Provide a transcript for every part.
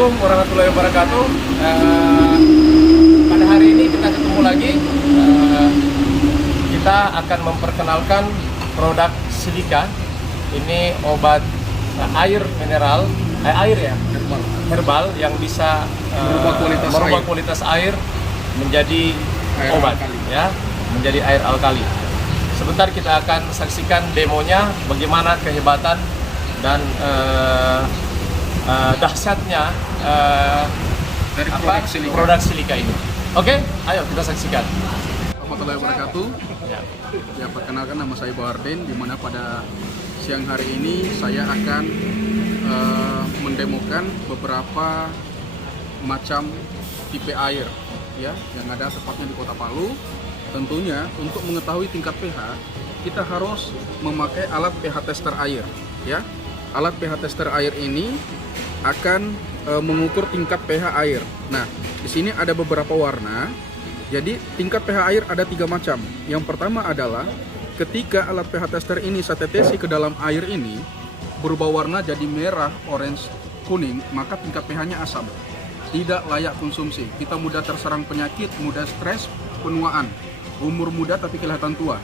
Assalamualaikum warahmatullahi wabarakatuh. Pada hari ini kita ketemu lagi. Kita akan memperkenalkan produk Silika. Ini obat air mineral, air ya, herbal yang bisa merubah kualitas air menjadi air obat, alkali. Ya, menjadi air alkali. Sebentar kita akan saksikan demonya, bagaimana kehebatan dan dahsyatnya dari produk Silika ini. Oke, ayo kita saksikan. Warahmatullahi wabarakatuh. Ya, perkenalkan nama saya Bahardin, di mana pada siang hari ini saya akan mendemokan beberapa macam tipe air ya yang ada tepatnya di Kota Palu. Tentunya untuk mengetahui tingkat pH kita harus memakai alat pH tester air ya. Alat pH tester air ini akan mengukur tingkat pH air. Nah, di sini ada beberapa warna. Jadi tingkat pH air ada 3 macam. Yang pertama adalah ketika alat pH tester ini saya tetesi ke dalam air ini berubah warna jadi merah, orange, kuning, maka tingkat pH-nya asam. Tidak layak konsumsi. Kita mudah terserang penyakit, mudah stres, penuaan. Umur muda tapi kelihatan tua.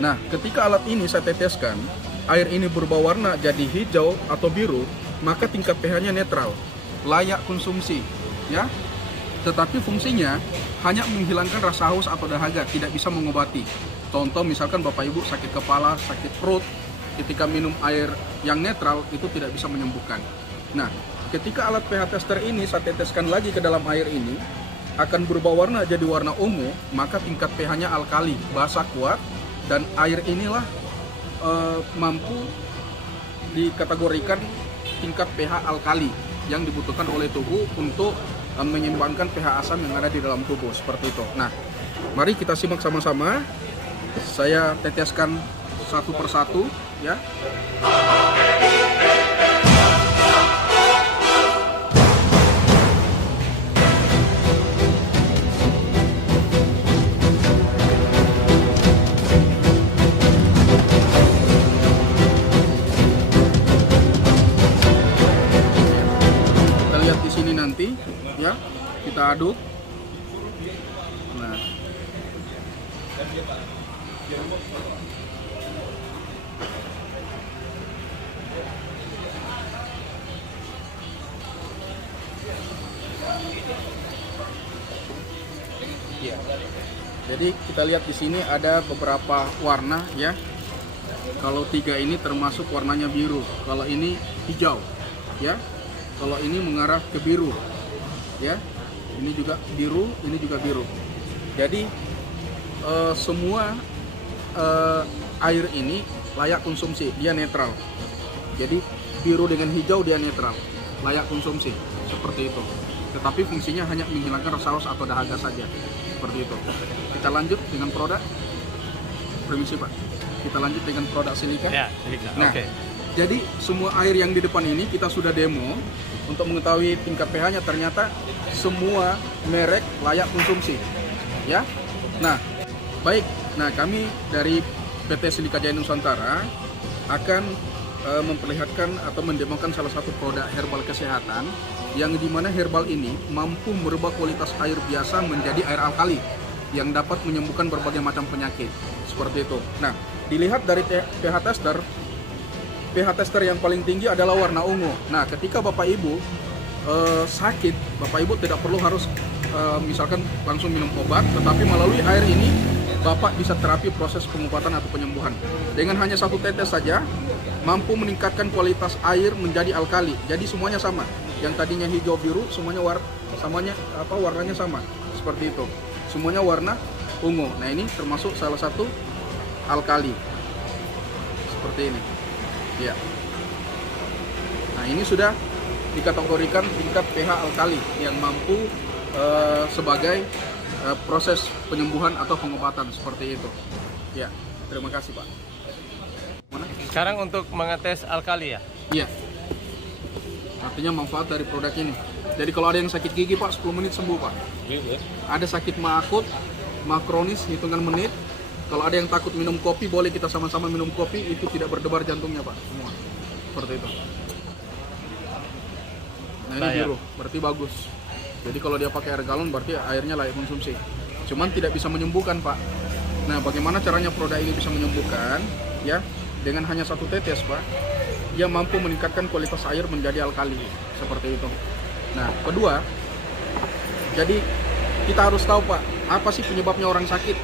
Nah, ketika alat ini saya teteskan, air ini berubah warna jadi hijau atau biru, maka tingkat pH-nya netral, layak konsumsi, ya. Tetapi fungsinya hanya menghilangkan rasa haus atau dahaga, tidak bisa mengobati. Contoh misalkan Bapak Ibu sakit kepala, sakit perut, ketika minum air yang netral itu tidak bisa menyembuhkan. Nah, ketika alat pH tester ini saya teteskan lagi ke dalam air ini, akan berubah warna jadi warna ungu, maka tingkat pH-nya alkali, basa kuat, dan air inilah mampu dikategorikan tingkat pH alkali yang dibutuhkan oleh tubuh untuk menyeimbangkan pH asam yang ada di dalam tubuh, seperti itu. Nah, mari kita simak sama-sama. Saya teteskan satu persatu ya. Nanti ya kita aduk. Nah, ya. Jadi kita lihat di sini ada beberapa warna ya. Kalau 3 ini termasuk warnanya biru, kalau ini hijau ya. Kalau ini mengarah ke biru, ya, ini juga biru, ini juga biru. Jadi semua air ini layak konsumsi, dia netral. Jadi biru dengan hijau dia netral, layak konsumsi, seperti itu. Tetapi fungsinya hanya menghilangkan rasa haus atau dahaga saja, seperti itu. Kita lanjut dengan produk, permisi Pak. Kita lanjut dengan produk Silika. Ya, Silika. Nah, Oke. jadi semua air yang di depan ini kita sudah demo untuk mengetahui tingkat pH-nya, ternyata semua merek layak konsumsi. Ya. Nah, baik. Nah, kami dari PT Silika Jaya Nusantara akan memperlihatkan atau mendemokan salah satu produk herbal kesehatan yang dimana herbal ini mampu merubah kualitas air biasa menjadi air alkali yang dapat menyembuhkan berbagai macam penyakit. Seperti itu. Nah, dilihat dari pH tester, pH tester yang paling tinggi adalah warna ungu. Nah, ketika Bapak Ibu sakit, Bapak Ibu tidak perlu harus misalkan langsung minum obat, tetapi melalui air ini Bapak bisa terapi proses pengobatan atau penyembuhan. Dengan hanya 1 tetes saja, mampu meningkatkan kualitas air menjadi alkali. Jadi semuanya sama. Yang tadinya hijau biru, semuanya warnanya sama. Seperti itu. Semuanya warna ungu. Nah, ini termasuk salah satu alkali. Seperti ini. Ya. Nah, ini sudah dikategorikan tingkat pH alkali yang mampu sebagai proses penyembuhan atau pengobatan, seperti itu. Ya, terima kasih Pak. Mana? Sekarang untuk mengetes alkali ya? Iya. Artinya manfaat dari produk ini. Jadi kalau ada yang sakit gigi Pak, 10 menit sembuh Pak. Iya. Ada sakit mah akut, mah kronis, hitungan menit. Kalau ada yang takut minum kopi, boleh kita sama-sama minum kopi, itu tidak berdebar jantungnya Pak, semua. Seperti itu. Nah ini biru, berarti bagus. Jadi kalau dia pakai air galon berarti airnya layak konsumsi. Cuman tidak bisa menyembuhkan Pak. Nah bagaimana caranya produk ini bisa menyembuhkan? Ya, dengan hanya 1 tetes Pak, dia mampu meningkatkan kualitas air menjadi alkali, seperti itu. Nah kedua, jadi kita harus tahu Pak, apa sih penyebabnya orang sakit?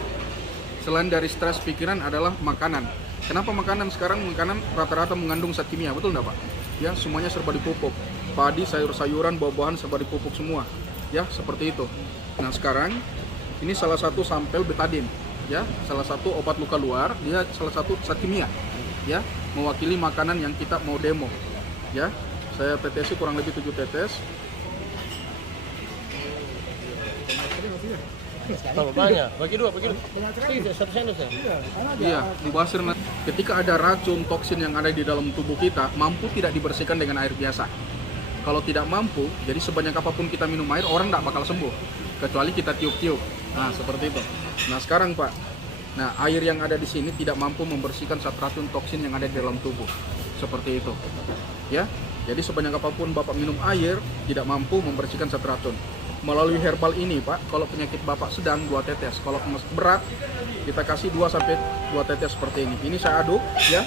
Selain dari stres pikiran adalah makanan. Kenapa makanan? Sekarang makanan rata-rata mengandung zat kimia, betul nggak Pak? Ya, semuanya serba dipupuk. Padi, sayur-sayuran, buah-buahan serba dipupuk semua. Ya, seperti itu. Nah, sekarang ini salah satu sampel betadine, ya, salah satu obat luka luar, dia salah satu zat kimia, ya, mewakili makanan yang kita mau demo, ya. Saya tetesi kurang lebih 7 tetes. Berapa banyak? Bagi dua. Tidak, 1 sendok ya? Iya, mubasir. Ketika ada racun, toksin yang ada di dalam tubuh kita, mampu tidak dibersihkan dengan air biasa. Kalau tidak mampu, jadi sebanyak apapun kita minum air, orang tidak bakal sembuh. Kecuali kita tiup-tiup. Nah, seperti itu. Nah, sekarang Pak, nah air yang ada di sini tidak mampu membersihkan zat racun toksin yang ada di dalam tubuh. Seperti itu. Ya, jadi sebanyak apapun Bapak minum air, tidak mampu membersihkan zat racun. Melalui herbal ini Pak, kalau penyakit Bapak sedang 2 tetes, kalau berat kita kasih 2 sampai 2 tetes seperti ini. Ini saya aduk, ya.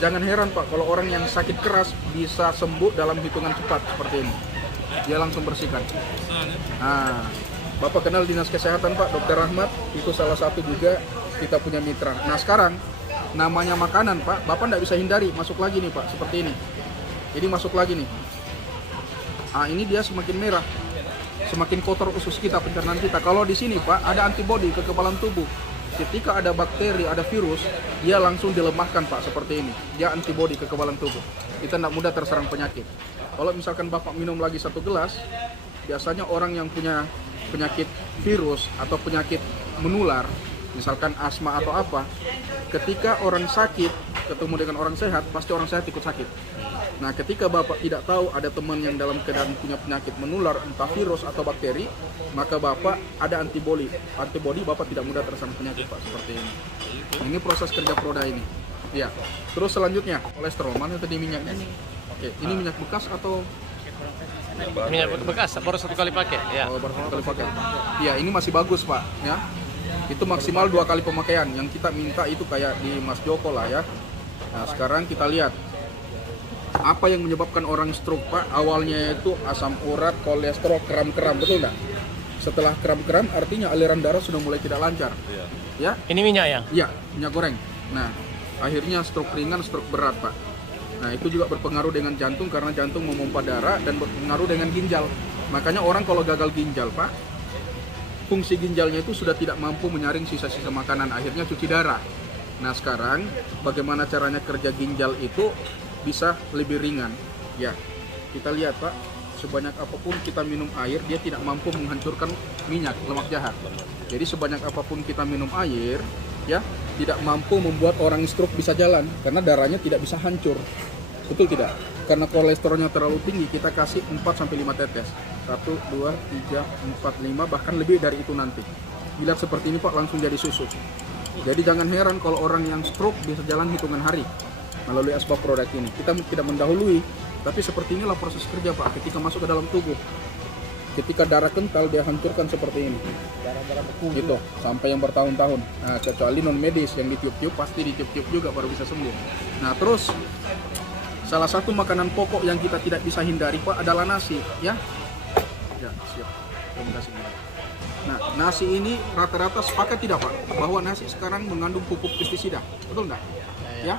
Jangan heran Pak, kalau orang yang sakit keras bisa sembuh dalam hitungan cepat seperti ini. Dia langsung bersihkan. Nah, Bapak kenal Dinas Kesehatan Pak, Dr. Rahmat, itu salah satu juga kita punya mitra. Nah sekarang, namanya makanan Pak, Bapak tidak bisa hindari, masuk lagi nih Pak, seperti ini. Ini masuk lagi nih. Ah, ini dia semakin merah. Semakin kotor usus kita, pencernaan kita. Kalau di sini Pak, ada antibodi kekebalan tubuh. Ketika ada bakteri, ada virus, dia langsung dilemahkan Pak, seperti ini. Dia antibodi kekebalan tubuh. Kita tidak mudah terserang penyakit. Kalau misalkan Bapak minum lagi 1 gelas, biasanya orang yang punya penyakit virus atau penyakit menular, misalkan asma atau apa, ketika orang sakit ketemu dengan orang sehat, pasti orang sehat ikut sakit. Nah, ketika Bapak tidak tahu ada teman yang dalam keadaan punya penyakit menular, entah virus atau bakteri, maka Bapak ada antibodi. Antibodi Bapak tidak mudah terserang penyakit Pak, seperti ini. Nah, ini proses kerja produk ini. Ya. Terus selanjutnya, kolesterol. Mana tadi minyaknya? Oke, ini minyak bekas atau Minyak bekas, baru 1 kali pakai. Ya. oh, baru 1 kali pakai? Ya, ini masih bagus Pak. Ya. Itu maksimal 2 kali pemakaian. Yang kita minta itu kayak di Mas Joko lah ya. Nah, sekarang kita lihat. Apa yang menyebabkan orang stroke Pak? Awalnya itu asam urat, kolesterol, kram-kram, betul nggak? Setelah kram-kram artinya aliran darah sudah mulai tidak lancar. Ya? Ini minyak ya? Iya, minyak goreng. Nah, akhirnya stroke ringan, stroke berat Pak. Nah, itu juga berpengaruh dengan jantung karena jantung memompa darah dan berpengaruh dengan ginjal. Makanya orang kalau gagal ginjal Pak, fungsi ginjalnya itu sudah tidak mampu menyaring sisa-sisa makanan, akhirnya cuci darah. Nah, sekarang bagaimana caranya kerja ginjal itu bisa lebih ringan. Ya, kita lihat Pak, sebanyak apapun kita minum air, dia tidak mampu menghancurkan minyak, lemak jahat. Jadi sebanyak apapun kita minum air, ya, tidak mampu membuat orang stroke bisa jalan karena darahnya tidak bisa hancur. Betul tidak? Karena kolesterolnya terlalu tinggi, kita kasih 4 sampai 5 tetes. 1, 2, 3, 4, 5, bahkan lebih dari itu nanti. Dilihat seperti ini Pak, langsung jadi susu. Jadi jangan heran kalau orang yang stroke bisa jalan hitungan hari melalui asbab produk ini. Kita tidak mendahului, tapi seperti inilah proses kerja Pak ketika masuk ke dalam tubuh. Ketika darah kental dia hancurkan seperti ini. Darah-darah beku gitu, sampai yang bertahun-tahun. Nah, kecuali non medis yang ditiup-tiup, pasti ditiup-tiup juga baru bisa sembuh. Nah, terus salah satu makanan pokok yang kita tidak bisa hindari Pak adalah nasi, ya. Ya, siap. Terima kasih. Nah, nasi ini rata-rata sepakat tidak Pak bahwa nasi sekarang mengandung pupuk pestisida, betul nggak? Ya.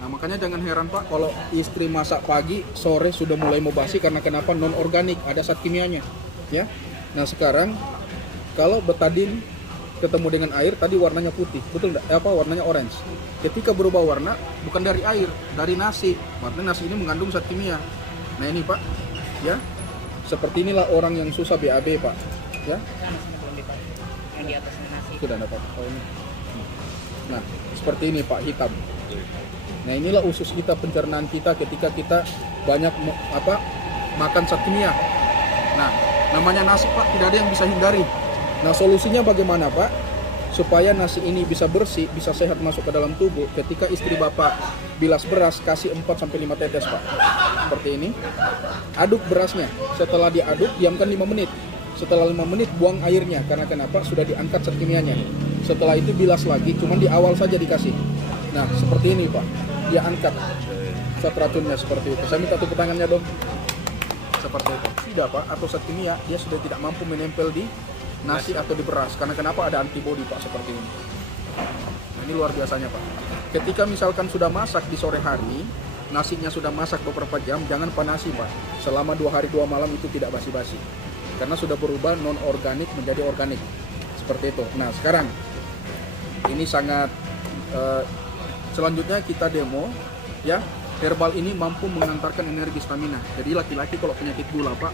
Nah, makanya jangan heran Pak kalau istri masak pagi, sore sudah mulai mau basi karena kenapa? Non organik, ada zat kimianya, ya. Nah, sekarang kalau betadine ketemu dengan air tadi warnanya putih, betul nggak? Warnanya orange. Ketika berubah warna bukan dari air, dari nasi. Artinya nasi ini mengandung zat kimia. Nah, ini Pak, ya. Seperti inilah orang yang susah BAB Pak, ya. Yang di atasnya nasi. Sudah dapat. Oh, ini. Nah, seperti ini Pak, hitam. Nah, inilah usus kita, pencernaan kita ketika kita banyak makan zat kimia. Nah, namanya nasi Pak, tidak ada yang bisa hindari. Nah, solusinya bagaimana Pak? supaya nasi ini bisa bersih, bisa sehat masuk ke dalam tubuh. Ketika istri Bapak bilas beras, kasih 4-5 tetes, Pak. Seperti ini. Aduk berasnya. Setelah diaduk, diamkan 5 menit. Setelah 5 menit, buang airnya. Karena kenapa? Sudah diangkat zat kimianya. Setelah itu bilas lagi, cuman di awal saja dikasih. Nah, seperti ini, Pak. Dia angkat zat racunnya seperti itu. Saya minta tepuk tangannya dong. Seperti itu. Tidak, Pak. Atau zat kimia, dia sudah tidak mampu menempel di nasi atau di beras. Karena kenapa? Ada antibodi, Pak, seperti ini. Nah, ini luar biasanya, Pak. Ketika misalkan sudah masak di sore hari, nasinya sudah masak beberapa jam, jangan panasi, Pak. Selama 2 hari 2 malam itu tidak basi-basi. Karena sudah berubah non-organik menjadi organik. Seperti itu. Nah, sekarang ini sangat selanjutnya kita demo, ya. Herbal ini mampu mengantarkan energi stamina. Jadi laki-laki kalau penyakit gula, Pak,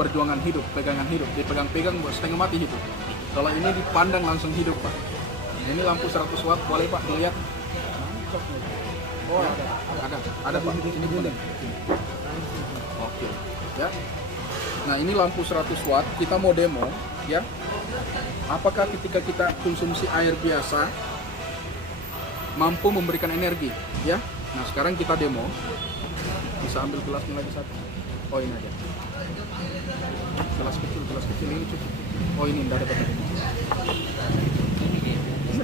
perjuangan hidup, pegangan hidup, dipegang-pegang buat setengah mati hidup. Kalau ini dipandang langsung hidup, Pak. Nah, ini lampu 100 watt, boleh, Pak, dilihat. Oh, ada Pak. Ini boleh. Oke, ya. Nah, ini lampu 100 watt, kita mau demo, ya. Apakah ketika kita konsumsi air biasa mampu memberikan energi, ya? Nah, sekarang kita demo. Bisa ambil gelasnya lagi satu. Oh, ini aja. Gelas kecil ini cukup. Oh, ini enggak ada apa-apa.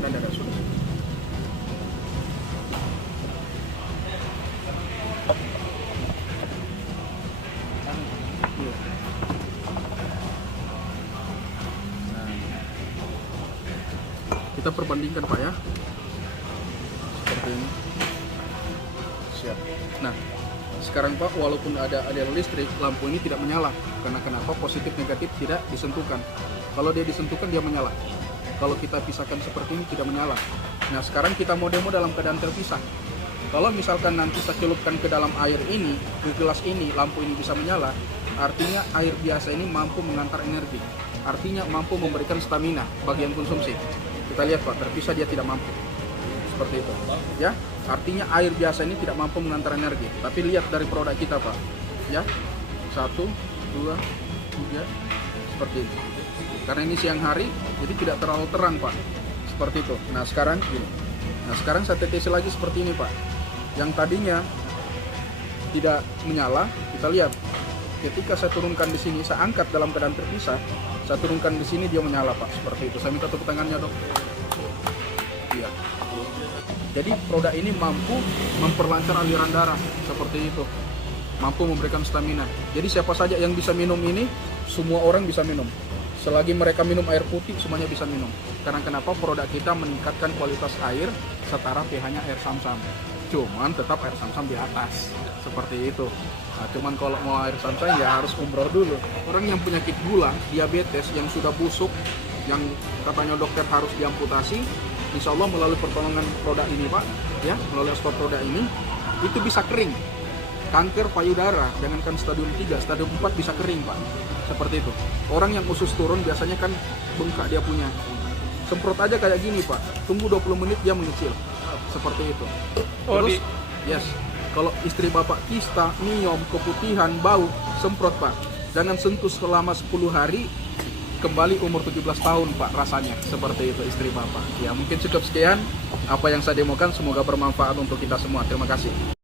Ada sudah. Kita perbandingkan, Pak, ya. Seperti ini. Siap. Nah, sekarang, Pak, walaupun ada aliran listrik, lampu ini tidak menyala. Karena kenapa? Positif negatif tidak disentuhkan. Kalau dia disentuhkan, dia menyala. Kalau kita pisahkan seperti ini, tidak menyala. Nah, sekarang kita mau demo dalam keadaan terpisah. Kalau misalkan nanti saya celupkan ke dalam air ini, ke gelas ini, lampu ini bisa menyala, artinya air biasa ini mampu mengantar energi. Artinya mampu memberikan stamina bagi yang konsumsi. Kita lihat, Pak, terpisah dia tidak mampu. Seperti itu, ya. Artinya air biasa ini tidak mampu mengantar energi. Tapi lihat dari produk kita, Pak, ya. 1, 2, 3, seperti itu. Karena ini siang hari, jadi tidak terlalu terang, Pak. Seperti itu. Nah, sekarang gini. Nah, sekarang saya tetesi lagi seperti ini, Pak. Yang tadinya tidak menyala, kita lihat. Ketika saya turunkan di sini, saya angkat dalam keadaan terpisah, saya turunkan di sini, dia menyala, Pak. Seperti itu. Saya minta tepuk tangannya, dong. Iya. Jadi produk ini mampu memperlancar aliran darah, seperti itu. Mampu memberikan stamina. Jadi siapa saja yang bisa minum ini, semua orang bisa minum. Selagi mereka minum air putih, semuanya bisa minum. Karena kenapa? Produk kita meningkatkan kualitas air setara pH-nya air Sam-Sam. Cuman tetap air Sam-Sam di atas. Seperti itu. Nah, cuman kalau mau air Sam-Sam ya harus umroh dulu. Orang yang penyakit gula, diabetes, yang sudah busuk, yang katanya dokter harus diamputasi, insya Allah melalui pertolongan produk ini, Pak, ya, melalui ekspor produk ini, itu bisa kering. Kanker payudara, jangankan stadium 3, stadium 4 bisa kering, Pak. Seperti itu. Orang yang usus turun biasanya kan bengkak dia punya. Semprot aja kayak gini, Pak. Tunggu 20 menit dia mengecil. Seperti itu. Terus, yes, kalau istri Bapak kista, miom, keputihan, bau, semprot, Pak. Jangan sentuh selama 10 hari, kembali umur 17 tahun, Pak, rasanya. Seperti itu istri Bapak. Ya, mungkin cukup sekian apa yang saya demokan, semoga bermanfaat untuk kita semua. Terima kasih.